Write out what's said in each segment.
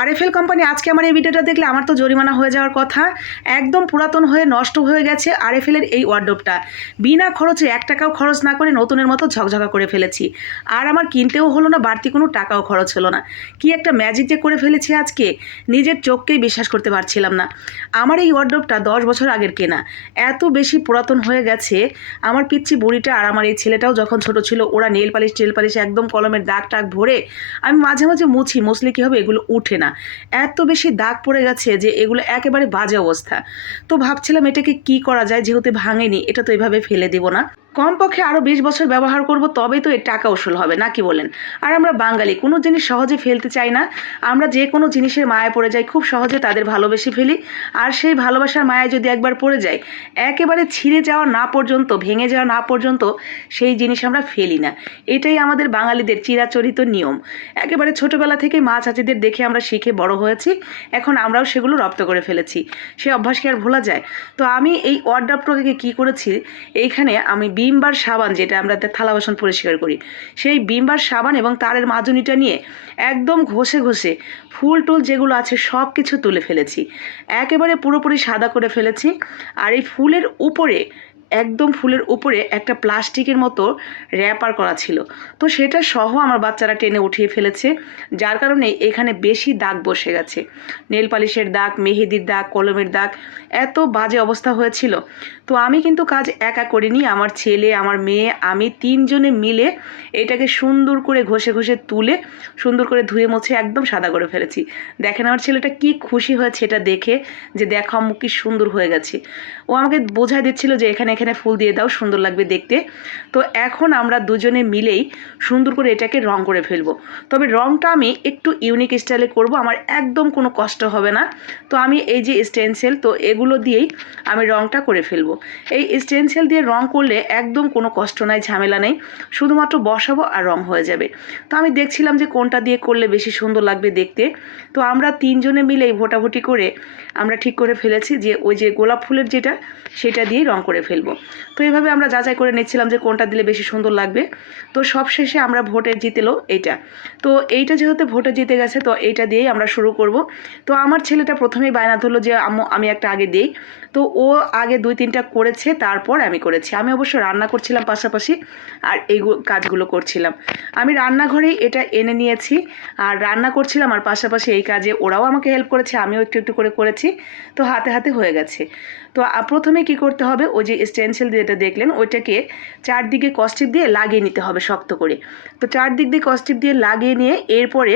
RFL company আজকে আমার এই ভিডিওটা দেখলে আমার তো জরিমানা হয়ে যাওয়ার কথা। একদম পুরাতন হয়ে নষ্ট হয়ে গেছে আরএফএল এর এই ওয়ার্ডরোবটা বিনা খরচে এক টাকাও খরচ না করে নতুনের মতো ঝকঝকা করে ফেলেছি। আর আমার কিনতেও হলো না, বাড়তি কোনো টাকাও খরচ হলো না। কি একটা ম্যাজিক যে করে ফেলেছি আজকে, নিজের চোখকেই বিশ্বাস করতে পারছিলাম না। আমার এই ওয়ার্ডরোবটা দশ বছর আগের কেনা। এত বেশি পুরাতন হয়ে গেছে, আমার পিচ্ছি বুড়িটা আর আমার এই ছেলেটাও যখন ছোট ছিল, ওরা নেল পালিশ টেল পালিশ একদম কলমের দাগ টাগ ভরে আমি মাঝে মাঝে মুছি, মুছলে কী হবে, এগুলো উঠে না। এত বেশি দাগ পড়ে গেছে যে এগুলো একেবারে বাজে অবস্থা। তো ভাবছিলাম এটাকে কি করা যায়? যেহেতু ভাঙেনি, এটা তো এইভাবে ফেলে দিব না। কমপক্ষে আরও বিশ বছর ব্যবহার করব, তবেই তো এর টাকা উসুল হবে, নাকি বলেন? আর আমরা বাঙালি, কোনো জিনিস সহজে ফেলতে চাই না। আমরা যে কোনো জিনিসের মায়া পড়ে যাই, খুব সহজে তাদের ভালোবেসে ফেলি। আর সেই ভালোবাসার মায়া যদি একবার পড়ে যায় একেবারে ছিঁড়ে যাওয়া না পর্যন্ত, ভেঙে যাওয়া না পর্যন্ত, সেই জিনিস আমরা ফেলি না। এটাই আমাদের বাঙালিদের চিরাচরিত নিয়ম। একেবারে ছোটবেলা থেকে মা চাচিদের দেখে আমরা শিখে বড় হয়েছি, এখন আমরাও সেগুলো রপ্ত করে ফেলেছি। সে অভ্যাসকে আর ভোলা যায়? তো আমি এই ওয়ার্ডাপটাকে কী করেছি, এইখানে আমি বিমবার সাবান যেটা আমরা থালা বাসন পরিষ্কার করি, সেই বিমবার সাবান এবং তারের মাজুনিটা নিয়ে একদম ঘষে ঘষে ফুল টুল যেগুলো আছে সব কিছু তুলে ফেলেছি। একেবারে পুরোপুরি সাদা করে ফেলেছি, আর এই ফুলের উপরে একদম ফুলের উপরে একটা প্লাস্টিকের মতো র্যাপার করা ছিল। তো সেটা সহ আমার বাচ্চারা টেনে উঠিয়ে ফেলেছে, যার কারণে এখানে বেশি দাগ বসে গেছে। নেল পালিশের দাগ, মেহেদির দাগ, কলমের দাগ, এত বাজে অবস্থা হয়েছিল। তো আমি কিন্তু কাজ একা করিনি, আমার ছেলে, আমার মেয়ে, আমি তিনজনে মিলে এটাকে সুন্দর করে ঘষে ঘষে তুলে, সুন্দর করে ধুয়ে মুছে একদম সাদা করে ফেলেছি। দেখেন আমার ছেলেটা কি খুশি হয়েছে এটা দেখে, যে দেখো আম্মু কি সুন্দর হয়ে গেছে। ও আমাকে বোঝাই দিচ্ছিল যে এখানে এখানে ফুল দিয়ে দাও, সুন্দর লাগবে দেখতে। তো এখন আমরা দুজনে মিলেই সুন্দর করে এটাকে রং করে ফেলব। তবে রংটা আমি একটু ইউনিক স্টাইলে করব, আমার একদম কোনো কষ্ট হবে না। তো আমি এই যে স্টেনসেল তো এগুলো দিয়েই আমি রংটা করে ফেলব। এই স্টেনসেল দিয়ে রং করলে একদম কোনো কষ্ট নাই, ঝামেলা নেই। শুধুমাত্র বসাবো আর রং হয়ে যাবে। তো আমি দেখছিলাম যে কোনটা দিয়ে করলে বেশি সুন্দর লাগবে দেখতে। তো আমরা তিনজনে মিলেই ভোটাভুটি করে আমরা ঠিক করে ফেলেছি যে ওই যে গোলাপ ফুলের যেটা, সেটা দিয়েই রং করে ফেলব। তো এইভাবে আমরা যাচাই করে নিচ্ছিলাম যে কোনটা দিলে বেশি সুন্দর লাগবে। তো সব শেষে আমরা ভোটে জিতেলো এইটা। তো এইটা যেহেতু ভোটে জিতে গেছে, তো এইটা দিয়েই আমরা শুরু করব। তো আমার ছেলেটা প্রথমেই বায়না ধরলো যে আমি একটা আগে দিই। তো ও আগে দুই তিনটা করেছে, তারপর আমি করেছি। আমি অবশ্য রান্না করছিলাম পাশাপাশি আর এই কাজগুলো করছিলাম। আমি রান্নাঘরেই এটা এনে নিয়েছি আর রান্না করছিলাম আর পাশাপাশি এই কাজে ওরাও আমাকে হেল্প করেছে, আমিও একটু একটু করে করেছি। তো হাতে হাতে হয়ে গেছে। তো প্রথমে কি করতে হবে? ওই যে স্টেনসিল যেটা দেখলেন, ওইটাকে চারদিকে কস্টিপ দিয়ে লাগিয়ে নিতে হবে শক্ত করে। তো চারদিক দিয়ে কস্টিপ দিয়ে লাগিয়ে নিয়ে এরপরে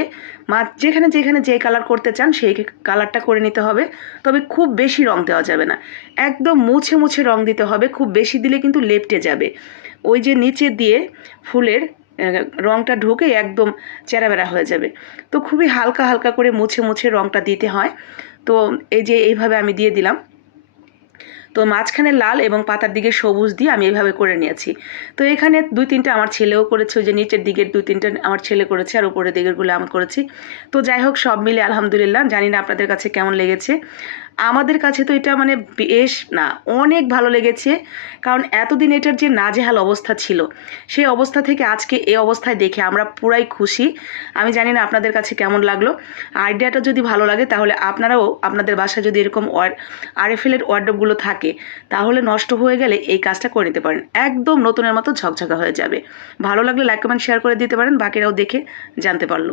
মা যেখানে যেখানে যে কালার করতে চান সেই কালারটা করে নিতে হবে। তবে খুব বেশি রং দেওয়া যাবে না। একদম মুছে মুছে রং দিতে হবে, খুব বেশি দিলে কিন্তু লেপটে যাবে। ওই যে নিচে দিয়ে ফুলের রংটা ঢুকে একদম চেরাবেড়া হয়ে যাবে। তো খুবই হালকা হালকা করে মুছে মুছে রংটা দিতে হয়। তো এই যে এইভাবে আমি দিয়ে দিলাম। তো মাঝখানে লাল এবং পাতার দিকে সবুজ দিয়ে আমি এভাবে করে নিয়েছি। তো এখানে দুই তিনটা আমার ছেলেও করেছে যে নিচের দিকের দুই তিনটা আমার ছেলে করেছে আর উপরের দিকেরগুলো আমি করেছি। তো যাই হোক, সব মিলে আলহামদুলিল্লাহ। জানি না আপনাদের কাছে কেমন লেগেছে। আমাদের কাছে তো এটা মানে বেশ না, অনেক ভালো লেগেছে। কারণ এতদিন এটার যে নাজেহাল অবস্থা ছিল, সেই অবস্থা থেকে আজকে এই অবস্থায় দেখে আমরা পুরাই খুশি। আমি জানি না আপনাদের কাছে কেমন লাগল। আইডিয়াটা যদি ভালো লাগে তাহলে আপনারাও আপনাদের বাসায় যদি এরকম আরএফএলের ওয়ার্ডগুলো থাকে, তাহলে নষ্ট হয়ে গেলে এই কাজটা করে নিতে পারেন। একদম নতুনের মতো ঝকঝকা হয়ে যাবে। ভালো লাগলে লাইক কমেন্ট শেয়ার করে দিতে পারেন। বাকিরাও দেখে জানতে পারল।